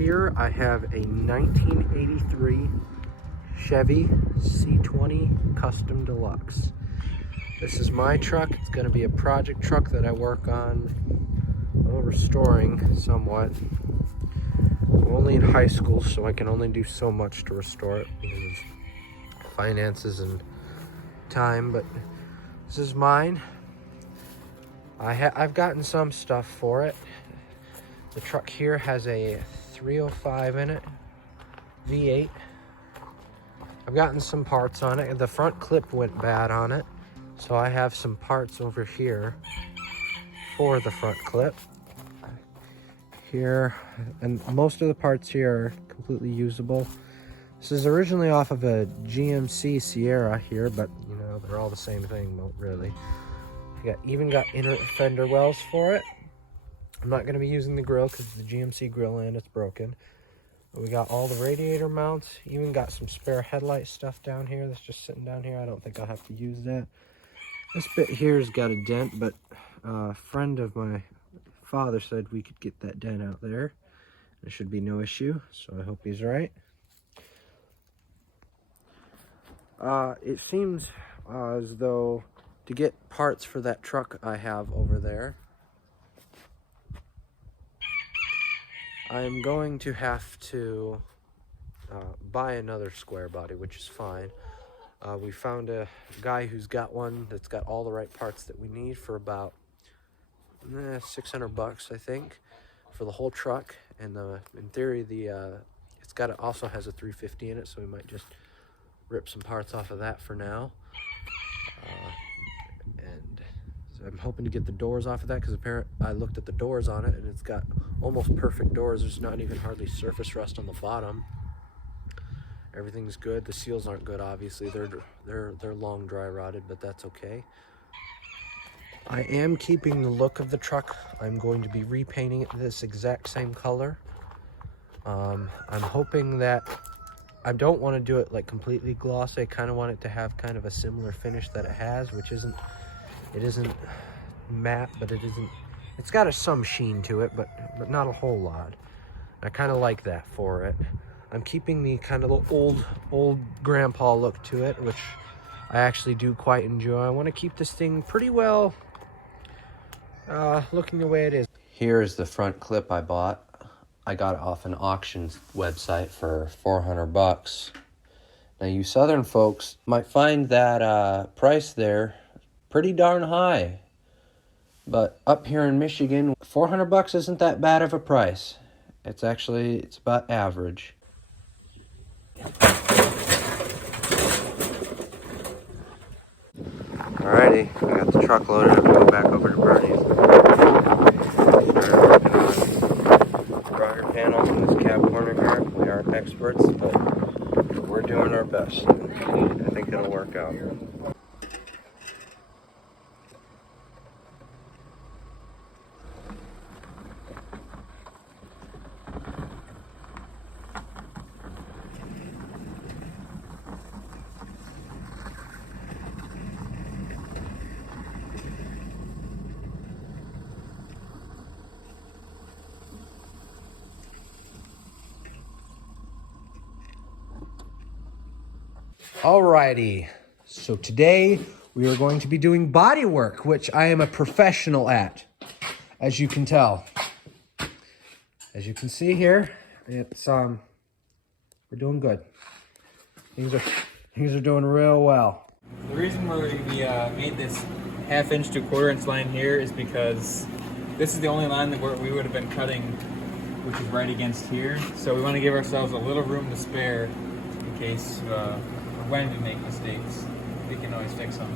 Here I have a 1983 Chevy C20 Custom Deluxe. This is my truck. It's going to be a project truck that I work on, restoring somewhat. I'm only in high school, so I can only do so much to restore it because of finances and time, but this is mine. I've gotten some stuff for it. The truck here has a 305 in it, V8. I've gotten some parts on it. The front clip went bad on it, so I have some parts over here for the front clip. Here, and most of the parts here are completely usable. This is originally off of a GMC Sierra here, but you know, they're all the same thing, really. I even got inner fender wells for it. I'm not going to be using the grill because the GMC grill and it's broken. But we got all the radiator mounts, even got some spare headlight stuff down here that's just sitting down here. I don't think I'll have to use that. This bit here's got a dent, but a friend of my father said we could get that dent out there. There should be no issue, so I hope he's right. It seems as though to get parts for that truck I have over there, I'm going to have to buy another square body, which is fine. We found a guy who's got one that's got all the right parts that we need for about $600, I think, for the whole truck. And in theory, it also has a 350 in it, so we might just rip some parts off of that for now. And so I'm hoping to get the doors off of that, because I looked at the doors on it and it's got almost perfect doors. There's not even hardly surface rust on the bottom. Everything's good. The seals aren't good, obviously. They're long dry rotted, but that's okay. I am keeping the look of the truck. I'm going to be repainting it this exact same color. I'm hoping that I don't want to do it like completely glossy. I kind of want it to have kind of a similar finish that it has, which isn't matte, but it's got some sheen to it, but not a whole lot. I kind of like that for it. I'm keeping the kind of old grandpa look to it, which I actually do quite enjoy. I want to keep this thing pretty well looking the way it is. Here's the front clip I bought. I got it off an auction website for $400. Now, you southern folks might find that price there pretty darn high. But up here in Michigan, $400 isn't that bad of a price. It's about average. Alrighty, we got the truck loaded up and go back over to Bernie's. Rocker panels in this cab corner here. We aren't experts, but we're doing our best. I think it'll work out. Alrighty, so today we are going to be doing body work, which I am a professional at, as you can tell. As you can see here, it's we're doing good. Things are doing real well. The reason we made this 1/2 inch to 1/4 inch line here is because this is the only line that we would have been cutting, which is right against here. So we want to give ourselves a little room to spare in case when we make mistakes, we can always fix them.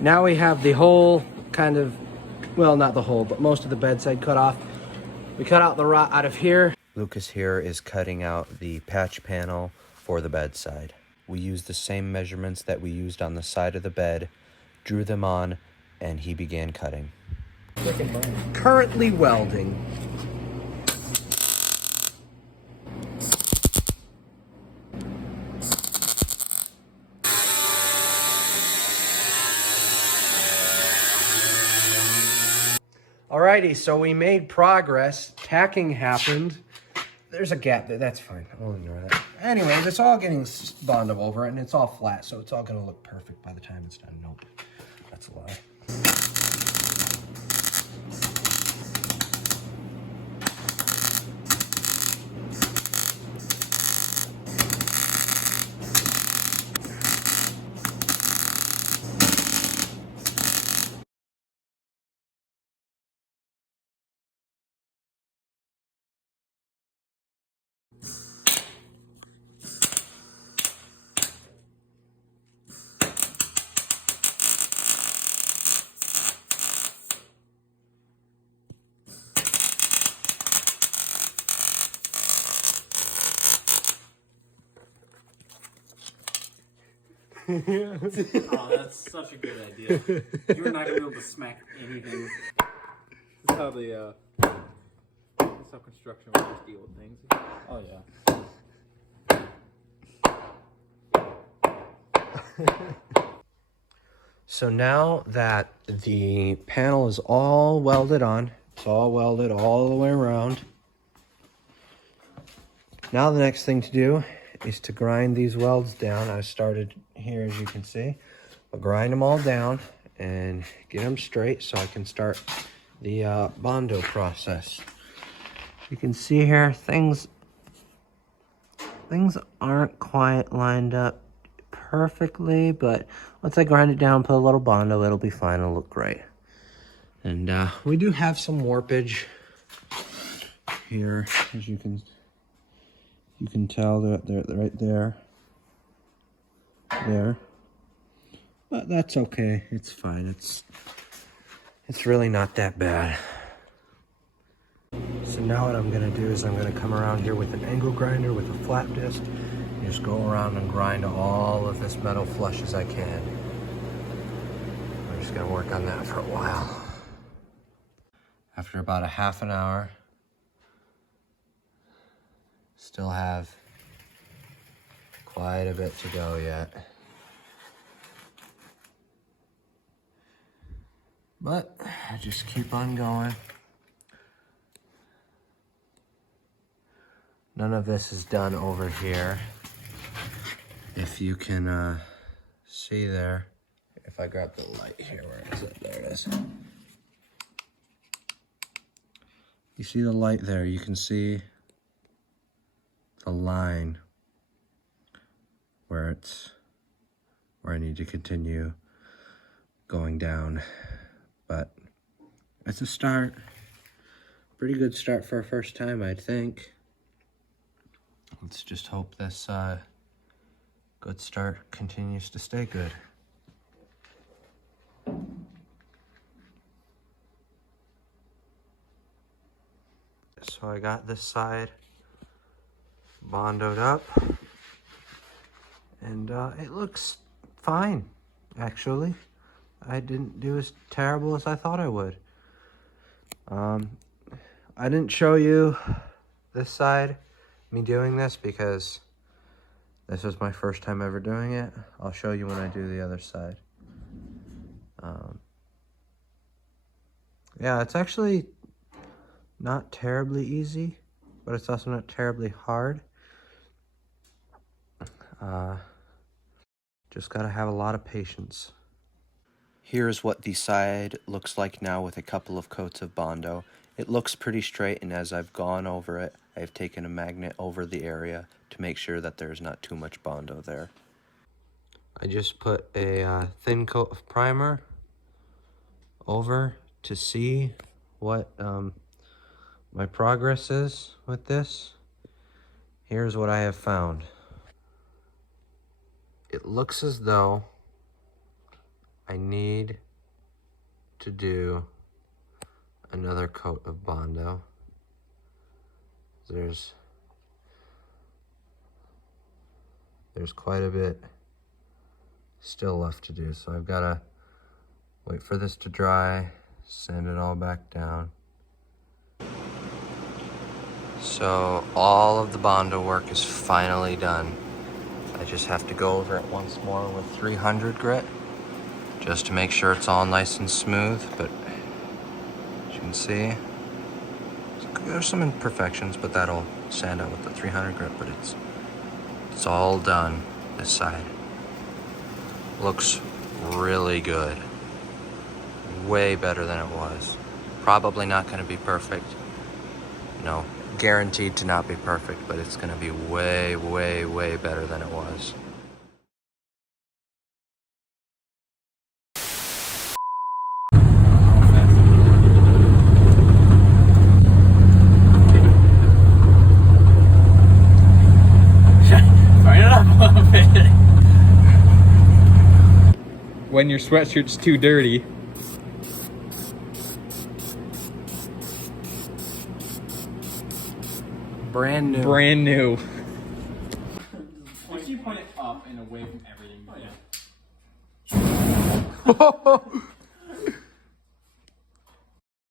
Now we have the whole kind of, well, not the whole, but most of the bedside cut off. We cut out the rot out of here. Lucas here is cutting out the patch panel for the bedside. We used the same measurements that we used on the side of the bed, drew them on, and he began cutting. Currently welding. Alrighty, so we made progress. Tacking happened. There's a gap there. That's fine. I'll ignore that. Anyway, it's all getting bonded over, and it's all flat, so it's all going to look perfect by the time it's done. Nope. That's a lie. Oh, that's such a good idea. You're not gonna be able to smack anything. This is how construction workers deal with things. Oh yeah. So now that the panel is all welded on, it's all welded all the way around. Now the next thing to do is to grind these welds down. I started here, as you can see. I'll grind them all down and get them straight so I can start the Bondo process. You can see here, things aren't quite lined up perfectly, but once I grind it down, put a little Bondo, it'll be fine, it'll look great. And we do have some warpage here, as you can tell that they're right there. There. But that's okay, it's fine, it's really not that bad. So now what I'm gonna do is I'm gonna come around here with an angle grinder with a flat disc. Just go around and grind all of this metal flush as I can. I'm just gonna work on that for a while. After about a half an hour, still have quite a bit to go yet. But I just keep on going. None of this is done over here. If you can see there, if I grab the light here, where is it? There it is. You see the light there, you can see the line where I need to continue going down. But it's a start. Pretty good start for a first time, I think. Let's just hope this good start continues to stay good. So I got this side bondoed up, and it looks fine, actually. I didn't do as terrible as I thought I would. I didn't show you this side, me doing this, because this was my first time ever doing it. I'll show you when I do the other side. Yeah, it's actually not terribly easy, but it's also not terribly hard. Just gotta have a lot of patience. Here's what the side looks like now with a couple of coats of Bondo. It looks pretty straight, and as I've gone over it, I've taken a magnet over the area to make sure that there's not too much Bondo there. I just put a thin coat of primer over to see what my progress is with this. Here's what I have found. It looks as though I need to do another coat of Bondo. There's quite a bit still left to do, so I've got to wait for this to dry, sand it all back down. So all of the Bondo work is finally done. I just have to go over it once more with 300 grit just to make sure it's all nice and smooth, but as you can see. There's some imperfections, but that'll sand out with the 300 grit, but it's all done this side. Looks really good. Way better than it was. Probably not going to be perfect. No, guaranteed to not be perfect, but it's going to be way, way, way better than it was. When your sweatshirt's too dirty. Brand new. Brand new. Once you point it up and away from everything. Oh, yeah.